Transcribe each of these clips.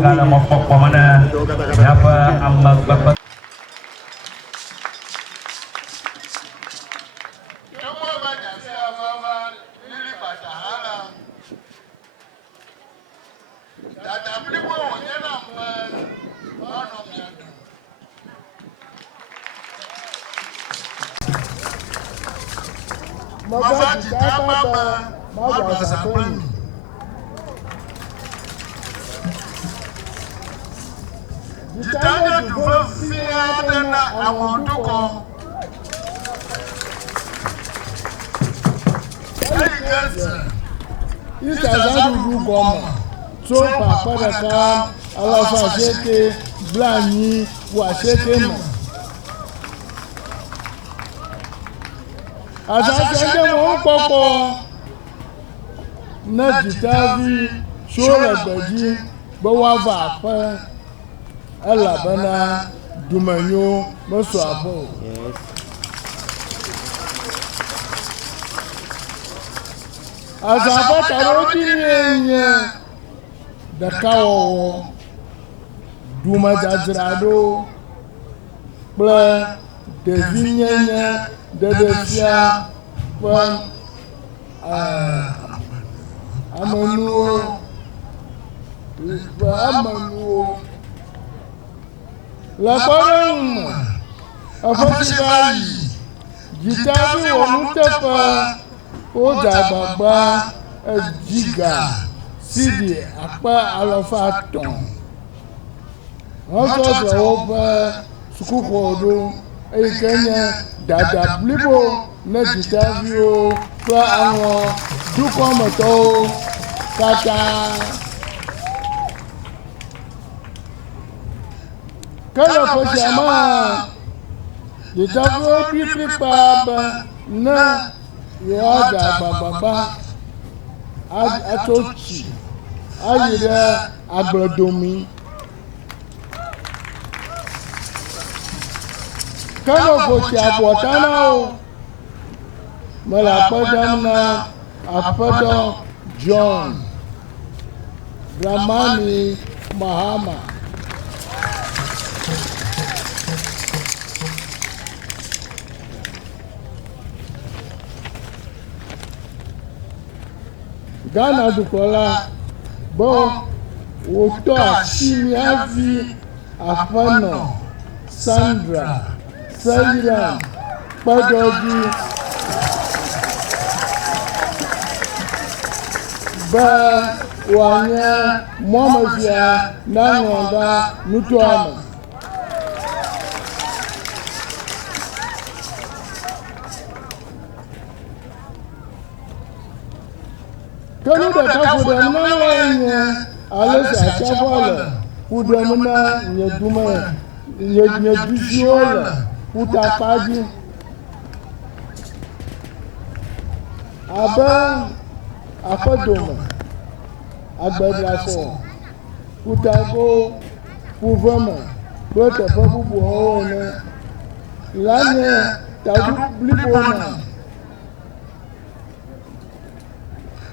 kana mopok pamana nyapa amak bapak Mama Dzita baba mama saponi. Dzita ne duvo fia dena amonduko. Isa zadudu goma. So papa daka alafa sheke blani wa sheke ma. Asasende mo popo na Dzita vi shola gbaji gbawa va pe elabena dumenyo meso abo. Yes. Azafa taroti nye daka wo duma jazrado kple devi nyenye dedefia kple amenuwo le kpɔɖeŋu efɔsibayi Dzita vi wɔ nuteƒe wodze agbagba giga CD akpe 300 hetsɔ dze woƒe sukuxɔ ɖo eyi ke nye dada blibo ne Dzita viwo kple aŋɔ dukɔmetɔwo katã. Ke le ƒe sia me Dzita viwo ɖi kplikpa be ne yewoadze agbagbagba atso tsi ayi ɖe agbledomi. Ke ne ƒotsi abɔta na wo mele akpe ɖem na aƒetɔ John Dramani Mahama. Ghana dukɔla be wòtɔ asi míavi aƒenɔ Sandra Seyram kpeɖevi be wòanye mɔmevia na ŋɔŋga nutoa me. Ke nu ɖeka ƒo ɖem na woe nye ale si atsiaƒua le ƒo ɖem na nye dume nye dusiwo le ƒutakpa dzi. Abe aƒedome, agbedasɔ, ƒutago, ƒuveme kple teƒe bubuawo ene la nye taɖu blibo na.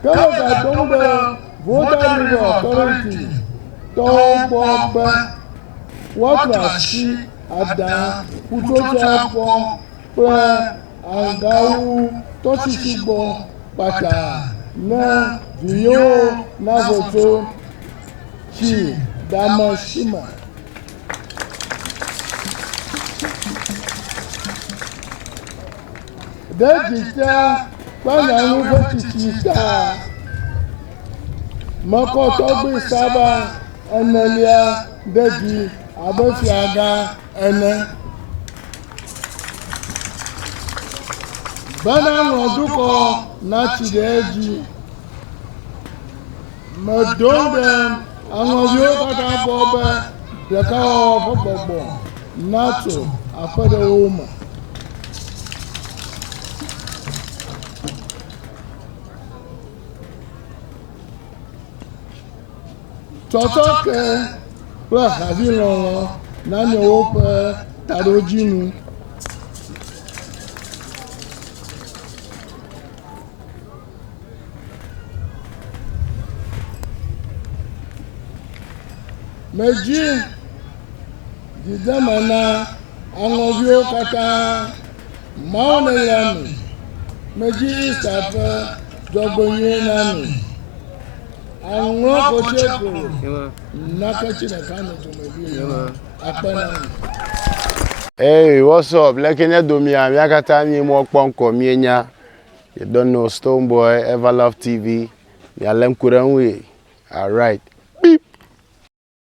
Ke le gadom ɖe Voter River Authority tɔwo gbɔ be woatrɔ asi ada ƒutsotsoabɔ kple aŋgawu tɔsisi gbɔ kpata ne viwo navo tso tsi dame si me. Ɖe Dzita ƒe nyanu ƒe tsitsi ta mekɔ Torgbui saba enelia ɖe dzi abe fiagã ene. Bena ŋlɔ dukɔ natsi ɖe edzi. Medom ɖe aŋɔviwo katã gbɔ be ɖekawɔwɔ ƒe gbɔgbɔ natso aƒe ɖe wo me. Tsɔtsɔke kple havilɔlɔ nanye woƒe taɖodzinu. Meji Dzita mana angovio kata mauna yami. Meji isafa dobonye nami. Ango kocheko. Nakachi na kano tumebi. Akpana. Hey, what's up? Lekenya Domia, Yakata ni mo kponko mienya. You don't know Stoneboy, Everlove TV. Ya lem kuranwe. All right.